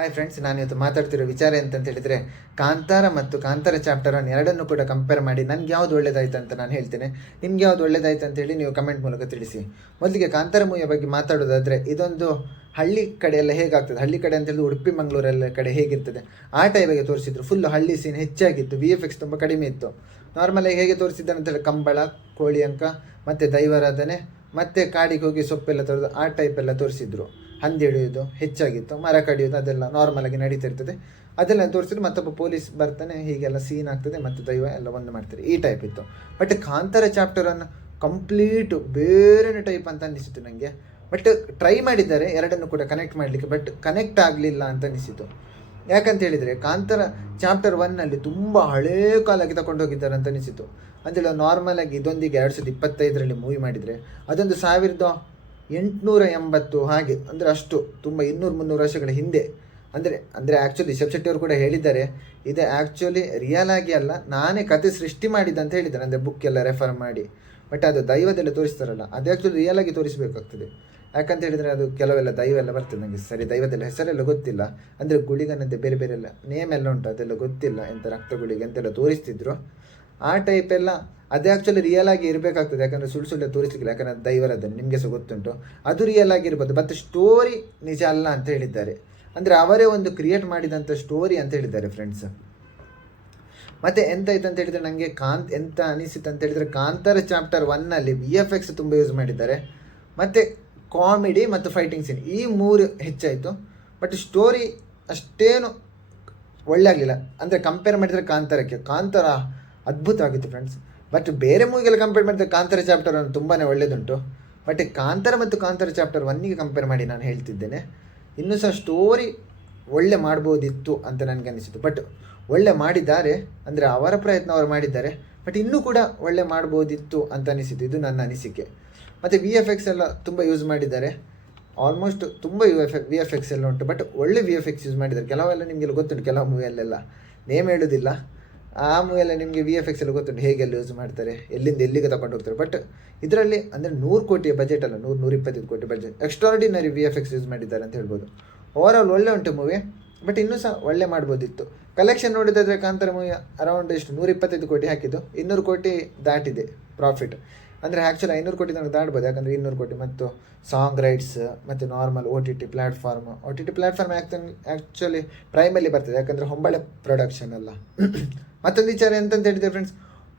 Hi friends, ನಾನು ಇವತ್ತು ಮಾತಾಡ್ತಿರೋ ವಿಚಾರ ಎಂತಂತ ಹೇಳಿದರೆ, ಕಾಂತಾರ ಮತ್ತು ಕಾಂತಾರ ಚಾಪ್ಟರ್ ಅನ್ನು ಎರಡನ್ನೂ ಕೂಡ ಕಂಪೇರ್ ಮಾಡಿ ನನಗೆ ಯಾವುದು ಒಳ್ಳೇದಾಯ್ತು ಅಂತ ನಾನು ಹೇಳ್ತೇನೆ. ನಿಮ್ಗೆ ಯಾವುದು ಒಳ್ಳೇದಾಯ್ತು ಅಂತ ಹೇಳಿ ನೀವು ಕಮೆಂಟ್ ಮೂಲಕ ತಿಳಿಸಿ. ಮೊದಲಿಗೆ ಕಾಂತಾರ ಮೂವಿಯ ಬಗ್ಗೆ ಮಾತಾಡೋದಾದರೆ, ಇದೊಂದು ಹಳ್ಳಿ ಕಡೆ ಎಲ್ಲ ಹೇಗಾಗ್ತದೆ, ಹಳ್ಳಿ ಕಡೆ ಅಂತ ಹೇಳಿದ್ರೆ ಉಡುಪಿ ಮಂಗಳೂರೆಲ್ಲ ಕಡೆ ಹೇಗಿರ್ತದೆ ಆ ಟೈಮಿಗೆ ತೋರಿಸಿದ್ರು. ಫುಲ್ ಹಳ್ಳಿ ಸೀನ್ ಹೆಚ್ಚಾಗಿತ್ತು, VFX ತುಂಬ ಕಡಿಮೆ ಇತ್ತು. ನಾರ್ಮಲಾಗಿ ಹೇಗೆ ತೋರಿಸಿದ್ದಾರೆ ಅಂತೇಳಿ ಕಂಬಳ, ಕೋಳಿ ಅಂಕ ಮತ್ತು ದೈವಾರಾಧನೆ ಮತ್ತು ಕಾಡಿಗೆ ಹೋಗಿ ಸೊಪ್ಪೆಲ್ಲ ತರೋದು ಆ ಟೈಪ್ ಎಲ್ಲ ತೋರಿಸಿದ್ರು. ಹಂದಿ ಹಿಡಿಯೋದು ಹೆಚ್ಚಾಗಿತ್ತು, ಮರ ಕಡಿಯೋದು ಅದೆಲ್ಲ ನಾರ್ಮಲಾಗಿ ನಡೀತಿರ್ತದೆ. ಅದೆಲ್ಲ ತೋರಿಸಿದ್ರು. ಮತ್ತೊಬ್ಬ ಪೊಲೀಸ್ ಬರ್ತಾನೆ, ಹೀಗೆಲ್ಲ ಸೀನ್ ಆಗ್ತದೆ ಮತ್ತು ದೈವ ಎಲ್ಲ ಒಂದು ಮಾಡ್ತಾರೆ, ಈ ಟೈಪ್ ಇತ್ತು. ಬಟ್ ಕಾಂತಾರ ಚಾಪ್ಟರನ್ನು ಕಂಪ್ಲೀಟು ಬೇರೆ ಟೈಪ್ ಅಂತ ಅನ್ನಿಸಿತು ನನಗೆ. ಬಟ್ ಟ್ರೈ ಮಾಡಿದ್ದಾರೆ ಎರಡನ್ನು ಕೂಡ ಕನೆಕ್ಟ್ ಮಾಡಲಿಕ್ಕೆ, ಬಟ್ ಕನೆಕ್ಟ್ ಆಗಲಿಲ್ಲ ಅಂತ ಅನಿಸಿತು. ಯಾಕಂತ ಹೇಳಿದರೆ ಕಾಂತಾರ ಚಾಪ್ಟರ್ 1ನಲ್ಲಿ ತುಂಬ ಹಳೇ ಕಾಲಕ್ಕೆ ತಗೊಂಡು ಹೋಗಿದ್ದಾರೆ ಅಂತ ಅನಿಸಿತು. ಅಂದರೆ ನಾರ್ಮಲಾಗಿ ಇದೊಂದಿಗೆ 2025ರಲ್ಲಿ ಮೂವಿ ಮಾಡಿದರೆ ಅದೊಂದು 1880 ಹಾಗೆ, ಅಂದರೆ ಅಷ್ಟು ತುಂಬ 200-300 ವರ್ಷಗಳ ಹಿಂದೆ. ಅಂದರೆ ಆ್ಯಕ್ಚುಲಿ ರಿಷಬ್ ಶೆಟ್ಟಿ ಅವರು ಕೂಡ ಹೇಳಿದ್ದಾರೆ, ಇದು ಆ್ಯಕ್ಚುಲಿ ರಿಯಲ್ ಆಗಿ ಅಲ್ಲ, ನಾನೇ ಕತೆ ಸೃಷ್ಟಿ ಮಾಡಿದ್ದೆ ಅಂತ ಹೇಳಿದ್ದಾರೆ. ಅಂದರೆ ಬುಕ್ ಎಲ್ಲ ರೆಫರ್ ಮಾಡಿ. ಬಟ್ ಅದು ದೈವದೆಲ್ಲ ತೋರಿಸ್ತಾರಲ್ಲ, ಅದು ಆ್ಯಕ್ಚುಲಿ ರಿಯಲ್ ಆಗಿ ತೋರಿಸಬೇಕಾಗ್ತದೆ. ಯಾಕಂತ ಹೇಳಿದರೆ ಅದು ಕೆಲವೆಲ್ಲ ದೈವ ಎಲ್ಲ ಬರ್ತದೆ. ನನಗೆ ಸರಿ ದೈವದೆಲ್ಲ ಹೆಸರೆಲ್ಲ ಗೊತ್ತಿಲ್ಲ. ಅಂದರೆ ಗುಳಿಗನಂತೆ ಬೇರೆ ಬೇರೆ ಎಲ್ಲ ನೇಮ್ ಎಲ್ಲ ಉಂಟು, ಅದೆಲ್ಲ ಗೊತ್ತಿಲ್ಲ. ಎಂಥ ರಕ್ತ ಗುಳಿಗೆ ಅಂತೆಲ್ಲ ತೋರಿಸ್ತಿದ್ರು ಆ ಟೈಪ್ ಎಲ್ಲ. ಅದು ಆ್ಯಕ್ಚುಲಿ ರಿಯಲ್ ಆಗಿ ಇರಬೇಕಾಗ್ತದೆ. ಯಾಕಂದರೆ ಸುಳ್ಳು ತೋರಿಸಲಿಕ್ಕಿಲ್ಲ. ಯಾಕಂದರೆ ದೈವರದನ್ನು ನಿಮಗೆ ಸಹ ಗೊತ್ತುಂಟು, ಅದು ರಿಯಲ್ ಆಗಿರ್ಬೋದು. ಬಟ್ ಸ್ಟೋರಿ ನಿಜ ಅಲ್ಲ ಅಂತ ಹೇಳಿದ್ದಾರೆ. ಅಂದರೆ ಅವರೇ ಒಂದು ಕ್ರಿಯೇಟ್ ಮಾಡಿದಂಥ ಸ್ಟೋರಿ ಅಂತ ಹೇಳಿದ್ದಾರೆ ಫ್ರೆಂಡ್ಸ್. ಮತ್ತು ಎಂತಾಯ್ತು ಅಂತ ಹೇಳಿದರೆ ನನಗೆ ಎಂತ ಅನಿಸಿತು ಅಂತ ಹೇಳಿದರೆ, ಕಾಂತಾರ ಚಾಪ್ಟರ್ 1ನಲ್ಲಿ VFX ತುಂಬ ಯೂಸ್ ಮಾಡಿದ್ದಾರೆ. ಮತ್ತು ಕಾಮಿಡಿ ಮತ್ತು ಫೈಟಿಂಗ್ ಸೀನ್ ಈ 3 ಹೆಚ್ಚಾಯಿತು. ಬಟ್ ಸ್ಟೋರಿ ಅಷ್ಟೇನು ಒಳ್ಳೆ ಆಗಲಿಲ್ಲ. ಅಂದರೆ ಕಂಪೇರ್ ಮಾಡಿದರೆ ಕಾಂತಾರ ಅದ್ಭುತ ಆಗಿತ್ತು ಫ್ರೆಂಡ್ಸ್. ಬಟ್ ಬೇರೆ ಮೂವಿಗೆಲ್ಲ ಕಂಪೇರ್ ಮಾಡಿದರೆ ಕಾಂತಾರ ಚಾಪ್ಟರ್ 1 ತುಂಬಾ ಒಳ್ಳೆಯದುಂಟು. ಬಟ್ ಕಾಂತಾರ ಮತ್ತು ಕಾಂತಾರ ಚಾಪ್ಟರ್ 1ಗೆ ಕಂಪೇರ್ ಮಾಡಿ ನಾನು ಹೇಳ್ತಿದ್ದೇನೆ, ಇನ್ನೂ ಸಹ ಸ್ಟೋರಿ ಒಳ್ಳೆ ಮಾಡ್ಬೋದಿತ್ತು ಅಂತ ನನಗೆ ಅನಿಸಿತು. ಬಟ್ ಒಳ್ಳೆ ಮಾಡಿದ್ದಾರೆ, ಅಂದರೆ ಅವರ ಪ್ರಯತ್ನ ಅವರು ಮಾಡಿದ್ದಾರೆ. ಬಟ್ ಇನ್ನೂ ಕೂಡ ಒಳ್ಳೆ ಮಾಡ್ಬೋದಿತ್ತು ಅಂತ ಅನಿಸಿತು, ಇದು ನನ್ನ ಅನಿಸಿಕೆ. ಮತ್ತು VFX ಎಲ್ಲ ತುಂಬ ಯೂಸ್ ಮಾಡಿದ್ದಾರೆ. ಆಲ್ಮೋಸ್ಟ್ ತುಂಬ VFX ಎಲ್ಲ ಉಂಟು. ಬಟ್ ಒಳ್ಳೆ VFX ಯೂಸ್ ಮಾಡಿದ್ದಾರೆ. ಕೆಲವೆಲ್ಲ ನಿಮಗೆಲ್ಲ ಗೊತ್ತುಂಟು, ಕೆಲವು ಮೂವಿಯಲ್ಲೆಲ್ಲ ನೇಮ್ ಹೇಳೋದಿಲ್ಲ. ಆ ಮೂವಿಯೆಲ್ಲ ನಿಮಗೆ VFX ಎಲ್ಲ ಗೊತ್ತುಂಟು, ಹೇಗೆಲ್ಲ ಯೂಸ್ ಮಾಡ್ತಾರೆ, ಎಲ್ಲಿಂದ ಎಲ್ಲಿಗೆ ತಗೊಂಡು ಹೋಗ್ತಾರೆ. ಬಟ್ ಇದರಲ್ಲಿ ಅಂದರೆ 100 ಕೋಟಿಯ ಬಜೆಟ್ ಅಲ್ಲ, 100-125 ಕೋಟಿ ಬಜೆಟ್, ಎಕ್ಸ್ಟ್ರಾರ್ಡಿನರಿ VFX ಯೂಸ್ ಮಾಡಿದ್ದಾರೆ ಅಂತ ಹೇಳ್ಬೋದು. ಓವರಾಲ್ ಒಳ್ಳೆ ಉಂಟು ಮೂವಿ. ಬಟ್ ಇನ್ನೂ ಸಹ ಒಳ್ಳೆ ಮಾಡ್ಬೋದಿತ್ತು. ಕಲೆಕ್ಷನ್ ನೋಡಿದಾದರೆ ಕಾಂತಾರ ಮೂವಿ ಅರೌಂಡ್ ಎಷ್ಟು 125 ಕೋಟಿ ಹಾಕಿದ್ದು, 200 ಕೋಟಿ ದಾಟಿದೆ ಪ್ರಾಫಿಟ್. ಅಂದರೆ ಆ್ಯಕ್ಚುಲಿ 500 ಕೋಟಿ ತನಕ ದಾಟ್ಬೋದು. ಯಾಕಂದರೆ 200 ಕೋಟಿ ಮತ್ತು ಸಾಂಗ್ ರೈಟ್ಸ್ ಮತ್ತು ನಾರ್ಮಲ್ OTT ಪ್ಲ್ಯಾಟ್ಫಾರ್ಮ್ ಆ್ಯಕ್ಚುಲಿ ಪ್ರೈಮಲ್ಲಿ ಬರ್ತದೆ. ಯಾಕಂದರೆ ಹೊಂಬಳೆ ಪ್ರೊಡಕ್ಷನ್ ಅಲ್ಲ. ಮತ್ತೊಂದು ವಿಚಾರ ಎಂತಂತ ಹೇಳಿದೆ ಫ್ರೆಂಡ್ಸ್,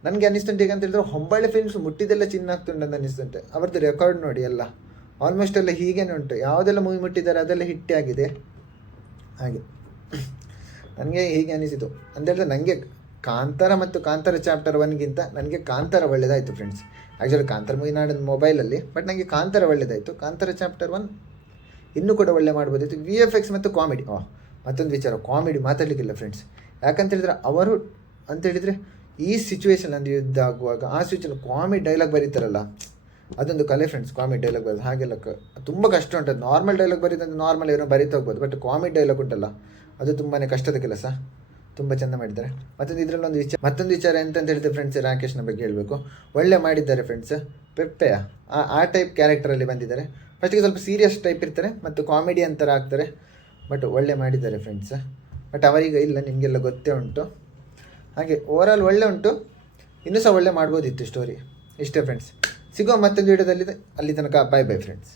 ನನಗೆ ಅನ್ನಿಸ್ತುಂಟು ಹೇಗಂತ ಹೇಳಿದ್ರೆ, ಹೊಂಬಳೆ ಫಿಲ್ಮ್ಸ್ ಮುಟ್ಟಿದೆಲ್ಲ ಚಿನ್ನ ಆಗ್ತುಂಟು ಅಂತ ಅನ್ನಿಸ್ತುಂಟು. ಅವ್ರದ್ದು ರೆಕಾರ್ಡ್ ನೋಡಿ ಎಲ್ಲ ಆಲ್ಮೋಸ್ಟ್ ಎಲ್ಲ ಹೀಗೇನೆ ಉಂಟು. ಯಾವುದೆಲ್ಲ ಮೂವಿ ಮುಟ್ಟಿದ್ದಾರೆ ಅದೆಲ್ಲ ಹಿಟ್ಟೇ ಆಗಿದೆ. ಹಾಗೆ ನನಗೆ ಹೀಗೆ ಅನಿಸಿತು ಅಂತ ಹೇಳಿದ್ರೆ, ನನಗೆ ಕಾಂತಾರ ಮತ್ತು ಕಾಂತಾರ ಚಾಪ್ಟರ್ 1ಗಿಂತ ನನಗೆ ಕಾಂತಾರ ಒಳ್ಳೆಯದಾಯಿತು ಫ್ರೆಂಡ್ಸ್. ಆ್ಯಕ್ಚುಲಿ ಕಾಂತಾರ ಮೂವಿ ನಾಡಿದ್ದು ಮೊಬೈಲಲ್ಲಿ, ಬಟ್ ನನಗೆ ಕಾಂತಾರ ಒಳ್ಳೆಯದಾಯಿತು. ಕಾಂತಾರ ಚಾಪ್ಟರ್ 1 ಇನ್ನೂ ಕೂಡ ಒಳ್ಳೆ ಮಾಡ್ಬೋದಿತ್ತು. VFX ಮತ್ತು ಕಾಮಿಡಿ. ಮತ್ತೊಂದು ವಿಚಾರ, ಕಾಮಿಡಿ ಮಾತಾಡಲಿಕ್ಕಿಲ್ಲ ಫ್ರೆಂಡ್ಸ್. ಯಾಕಂತ ಹೇಳಿದರೆ ಅವರು ಅಂತೇಳಿದರೆ ಈ ಸಿಚುವೇಶನ್ ಅಂದರೆ ಯುದ್ಧ ಆಗುವಾಗ ಆ ಸಿಚುವೇಶನ್ ಕಾಮಿಡಿ ಡೈಲಾಗ್ ಬರೀತಾರಲ್ಲ, ಅದೊಂದು ಕಲೆ ಫ್ರೆಂಡ್ಸ್. ಕಾಮಿಡಿ ಡೈಲಾಗ್ ಬರೋದು ಹಾಗೆಲ್ಲ ತುಂಬ ಕಷ್ಟ ಉಂಟು. ನಾರ್ಮಲ್ ಡೈಲಾಗ್ ಬರೀದಂದ್ರೆ ನಾರ್ಮಲ್ ಏನೋ ಬರೀತಾ ಹೋಗ್ಬೋದು. ಬಟ್ ಕಾಮಿಡಿ ಡೈಲಾಗ್ ಉಂಟಲ್ಲ, ಅದು ತುಂಬಾ ಕಷ್ಟದ ಕೆಲಸ. ತುಂಬ ಚೆಂದ ಮಾಡಿದ್ದಾರೆ. ಮತ್ತೊಂದು ವಿಚಾರ ಎಂತಂತ ಹೇಳಿದ್ರೆ ಫ್ರೆಂಡ್ಸ್, ರಾಕೇಶ್ನ ಬಗ್ಗೆ ಹೇಳಬೇಕು. ಒಳ್ಳೆ ಮಾಡಿದ್ದಾರೆ ಫ್ರೆಂಡ್ಸ್. ಪೆಪ್ಪೆಯ ಆ ಟೈಪ್ ಕ್ಯಾರೆಕ್ಟರಲ್ಲಿ ಬಂದಿದ್ದಾರೆ. ಫಸ್ಟಿಗೆ ಸ್ವಲ್ಪ ಸೀರಿಯಸ್ ಟೈಪ್ ಇರ್ತಾರೆ ಮತ್ತು ಕಾಮಿಡಿ ಅಂತರ ಆಗ್ತಾರೆ. ಬಟ್ ಒಳ್ಳೆ ಮಾಡಿದ್ದಾರೆ ಫ್ರೆಂಡ್ಸ್. ಬಟ್ ಅವರೀಗ ಇಲ್ಲ, ನಿಮಗೆಲ್ಲ ಗೊತ್ತೇ ಉಂಟು. ಹಾಗೆ ಓವರಾಲ್ ಒಳ್ಳೆ ಉಂಟು, ಇನ್ನೂ ಸಹ ಒಳ್ಳೆ ಮಾಡ್ಬೋದಿತ್ತು ಸ್ಟೋರಿ. ಇಷ್ಟೇ ಫ್ರೆಂಡ್ಸ್. ಸಿಗುವ ಮತ್ತೊಂದು ವಿಡಿಯೋದಲ್ಲಿದೆ. ಅಲ್ಲಿ ತನಕ ಬಾಯ್ ಫ್ರೆಂಡ್ಸ್.